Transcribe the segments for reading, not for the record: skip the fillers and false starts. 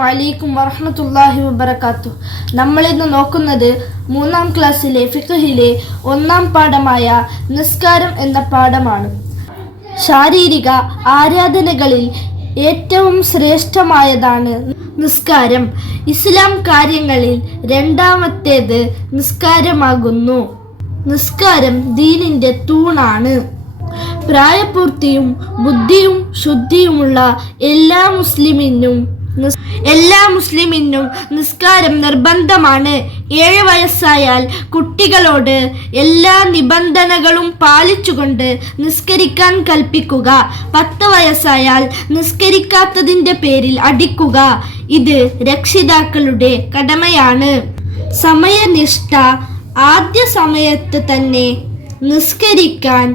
അസ്സലാമു അലൈക്കും വറഹ്മത്തുള്ളാഹി വബറകാതുഹു. നമ്മൾ ഇന്ന് നോക്കുന്നത് 3-ാം ക്ലാസ്സിലെ ഫിഖ്ഹിലെ 1-ാം പാഠമായ നിസ്കാരം എന്ന പാഠമാണ്. ശാരീരിക ആരാധനകളിൽ ഏറ്റവും ശ്രേഷ്ഠമായതാണ് നിസ്കാരം. ഇസ്ലാം കാര്യങ്ങളിൽ രണ്ടാമത്തേത് നിസ്കാരമാകുന്നു. നിസ്കാരം ദീനിന്റെ തൂണാണ്. പ്രായപൂർത്തിയും ബുദ്ധിയും ശുദ്ധിയുമുള്ള എല്ലാ മുസ്ലിമിനും നിസ്കാരം നിർബന്ധമാണ്. 7 വയസ്സായാൽ കുട്ടികളോട് എല്ലാ നിബന്ധനകളും പാലിച്ചുകൊണ്ട് നിസ്കരിക്കാൻ കൽപ്പിക്കുക. 10 വയസ്സായാൽ നിസ്കരിക്കാത്തതിൻ്റെ പേരിൽ അടിക്കുക. ഇത് രക്ഷിതാക്കളുടെ കടമയാണ്. സമയനിഷ്ഠ ആദ്യ സമയത്ത് തന്നെ നിസ്കരിക്കാൻ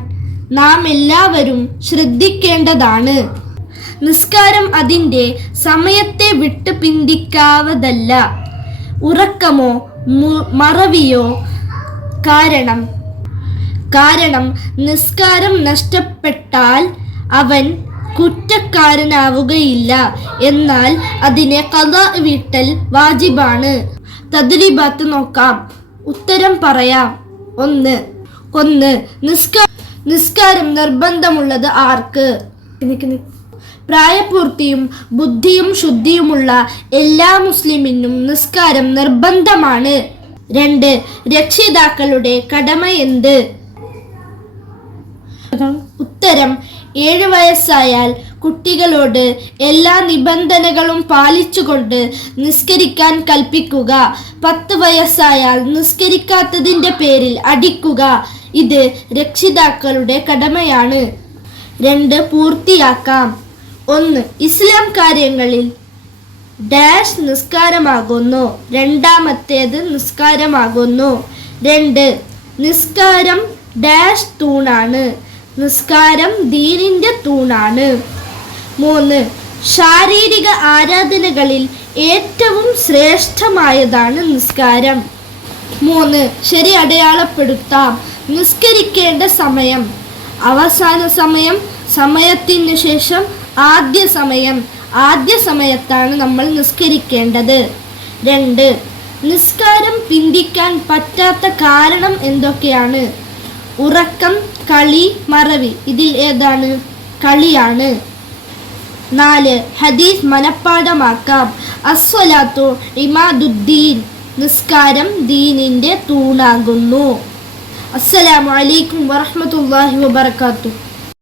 നാം എല്ലാവരും ശ്രദ്ധിക്കേണ്ടതാണ്. നിസ്കാരം അതിൻ്റെ സമയത്തെ വിട്ട് പിന്തിക്കാവതല്ല. ഉറക്കമോ മറവിയോ കാരണം നിസ്കാരം നഷ്ടപ്പെട്ടാൽ അവൻ കുറ്റക്കാരനാവുകയില്ല. എന്നാൽ അതിനെ ഖളാ വീട്ടൽ വാജിബാണ്. തദ്രീബാത്ത് നോക്കാം. ഉത്തരം പറയാം. 1 നിസ്കാരം നിർബന്ധമുള്ളത് ആർക്ക്? പ്രായപൂർത്തിയും ബുദ്ധിയും ശുദ്ധിയുമുള്ള എല്ലാ മുസ്ലിമിനും നിസ്കാരം നിർബന്ധമാണ്. 2 രക്ഷിതാക്കളുടെ കടമ എന്ത്? ഉത്തരം 7 വയസ്സായാൽ കുട്ടികളോട് എല്ലാ നിബന്ധനകളും പാലിച്ചുകൊണ്ട് നിസ്കരിക്കാൻ കൽപ്പിക്കുക. 10 വയസ്സായാൽ നിസ്കരിക്കാത്തതിൻ്റെ പേരിൽ അടിക്കുക. ഇത് രക്ഷിതാക്കളുടെ കടമയാണ്. 2 പൂർത്തിയാക്കാം. 1 ഇസ്ലാം കാര്യങ്ങളിൽ ഡാഷ് നിസ്കാരമാകുന്നു. രണ്ടാമത്തേത് നിസ്കാരമാകുന്നു. 2 നിസ്കാരം ഡാഷ് തൂണാണ്. നിസ്കാരം ദീനിന്റെ തൂണാണ്. 3 ശാരീരിക ആരാധനകളിൽ ഏറ്റവും ശ്രേഷ്ഠമായതാണ് നിസ്കാരം. 3 ശരി അടയാളപ്പെടുത്താം. നിസ്കരിക്കേണ്ട സമയം: അവസാന സമയം, സമയത്തിന് ശേഷം ആദ്യ സമയം. ആദ്യ സമയത്താണ് നമ്മൾ നിസ്കരിക്കേണ്ടത്. 2 നിസ്കാരം പിന്തിക്കാൻ പറ്റാത്ത കാരണം എന്തൊക്കെയാണ്? ഉറക്കം, കളി, മറവി. ഇതിൽ ഏതാണ്? കളിയാണ്. 4 ഹദീസ് മനഃപ്പാഠമാക്കാം. അസ്സലാത്തു ഇമാദുദ്ദീൻ. നിസ്കാരം ദീനിന്റെ തൂണാകുന്നു. അസ്സലാമു അലൈക്കും വറഹ്മത്തുള്ളാഹി വബറകാതുഹു.